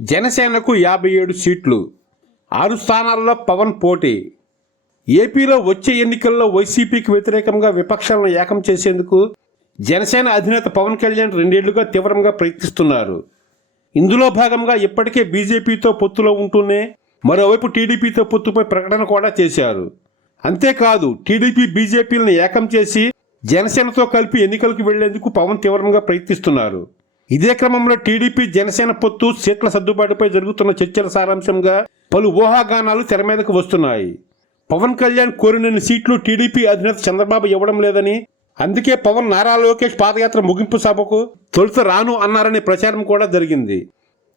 జనసేనకు యాభై ఏడు సీట్లు. ఆరు స్థానాల్లో పవన్ పోటీ. ఏపీలో వచ్చే ఎన్నికల్లో వైసీపీకి వ్యతిరేకంగా విపక్షాలను ఏకం చేసేందుకు జనసేన అధినేత పవన్ కళ్యాణ్ రెండేళ్ళుగా తీవ్రంగా ప్రయత్నిస్తున్నారు. ఇందులో భాగంగా ఇప్పటికే బీజేపీతో పొత్తులో ఉంటూనే మరోవైపు టీడీపీతో పొత్తుపై ప్రకటన కూడా చేశారు. అంతేకాదు టీడీపీ బీజేపీలను ఏకం చేసి జనసేనతో కలిపి ఎన్నికలకు వెళ్ళేందుకు పవన్ తీవ్రంగా ప్రయత్నిస్తున్నారు. ఇదే క్రమంలో టీడీపీ జనసేన పొత్తు సీట్ల సర్దుబాటుపై జరుగుతున్న చర్చల సారాంశంగా పలు ఊహాగానాలు తెర మీదకు వస్తున్నాయి. పవన్ కళ్యాణ్ కోరినన్ని సీట్లు టీడీపీ అధినేత చంద్రబాబు ఇవ్వడం లేదని అందుకే పవన్ నారా లోకేష్ పాదయాత్ర ముగింపు సభకు తొలుత రాను అన్నారనే ప్రచారం కూడా జరిగింది.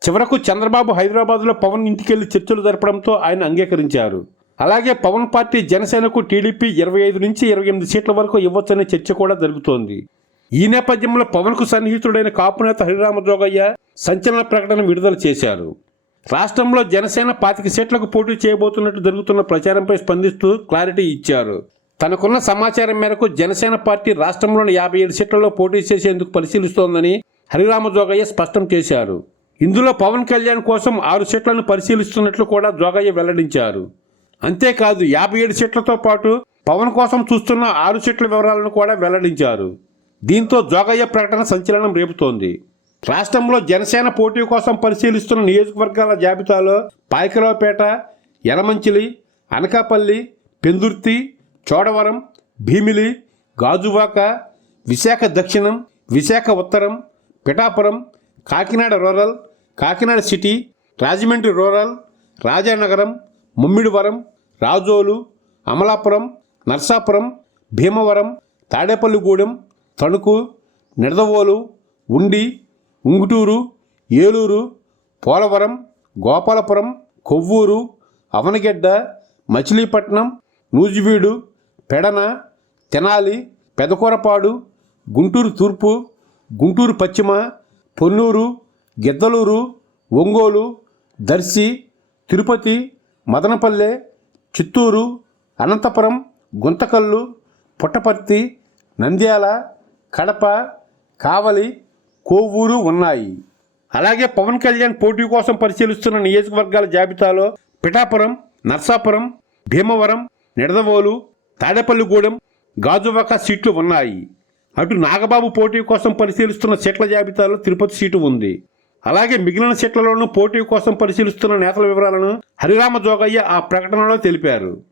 చివరకు చంద్రబాబు హైదరాబాద్లో పవన్ ఇంటికెళ్ళి చర్చలు జరపడంతో ఆయన అంగీకరించారు. అలాగే పవన్ పార్టీ జనసేనకు టీడీపీ ఇరవై ఐదు నుంచి ఇరవై ఎనిమిది సీట్ల వరకు ఇవ్వచ్చనే చర్చ కూడా జరుగుతోంది. ఈ నేపథ్యంలో పవన్కు సన్నిహితుడైన కాపునేత హరిరామ జోగయ్య సంచలన ప్రకటన విడుదల చేశారు. రాష్ట్రంలో జనసేన పాతిక సీట్లకు పోటీ చేయబోతున్నట్టు జరుగుతున్న ప్రచారంపై స్పందిస్తూ క్లారిటీ ఇచ్చారు. తనకున్న సమాచారం మేరకు జనసేన పార్టీ రాష్ట్రంలోని యాభై ఏడు సీట్లలో పోటీ చేసేందుకు పరిశీలిస్తోందని హరిరామ జోగయ్య స్పష్టం చేశారు. ఇందులో పవన్ కళ్యాణ్ కోసం ఆరు సీట్లను పరిశీలిస్తున్నట్లు కూడా జోగయ్య వెల్లడించారు. అంతేకాదు యాభై ఏడు సీట్లతో పాటు పవన్ కోసం చూస్తున్న ఆరు సీట్ల వివరాలను కూడా వెల్లడించారు. దీంతో జోగయ్య ప్రకటన సంచలనం రేపుతోంది. రాష్ట్రంలో జనసేన పోటీ కోసం పరిశీలిస్తున్న నియోజకవర్గాల జాబితాలో పాయకరావుపేట యలమంచిలి అనకాపల్లి పెందుర్తి చోడవరం భీమిలి గాజువాక విశాఖ దక్షిణం విశాఖ ఉత్తరం Pithapuram Kakinada rural Kakinada city Rajahmundry rural Rajanagaram Mummidivaram Razole Amalapuram Narsapuram Bhimavaram Tadepalligudem Tanuku Nidadavolu Undi Unguturu Eluru Polavaram Gopalapuram Kovvur అవనగెడ్డ Machilipatnam Nuzvid Pedana Tenali Pedakurapadu Guntur తూర్పు గుంటూరు పశ్చిమ పొన్నూరు గిద్దలూరు ఒంగోలు దర్శి తిరుపతి మదనపల్లె చిత్తూరు అనంతపురం గుంతకల్లు పుట్టపర్తి నంద్యాల కడప కావలి కోవూరు ఉన్నాయి. అలాగే పవన్ కళ్యాణ్ పోటీ కోసం పరిశీలిస్తున్న నియోజకవర్గాల జాబితాలో పిఠాపురం నర్సాపురం భీమవరం నిడదవోలు తాడేపల్లిగూడెం గాజువాక సీట్లు ఉన్నాయి. అటు నాగబాబు పోటీ కోసం పరిశీలిస్తున్న సీట్ల జాబితాలో తిరుపతి సీటు ఉంది. అలాగే మిగిలిన సీట్లలోనూ పోటీ కోసం పరిశీలిస్తున్న నేతల వివరాలను హరిరామ జోగయ్య ఆ ప్రకటనలో తెలిపారు.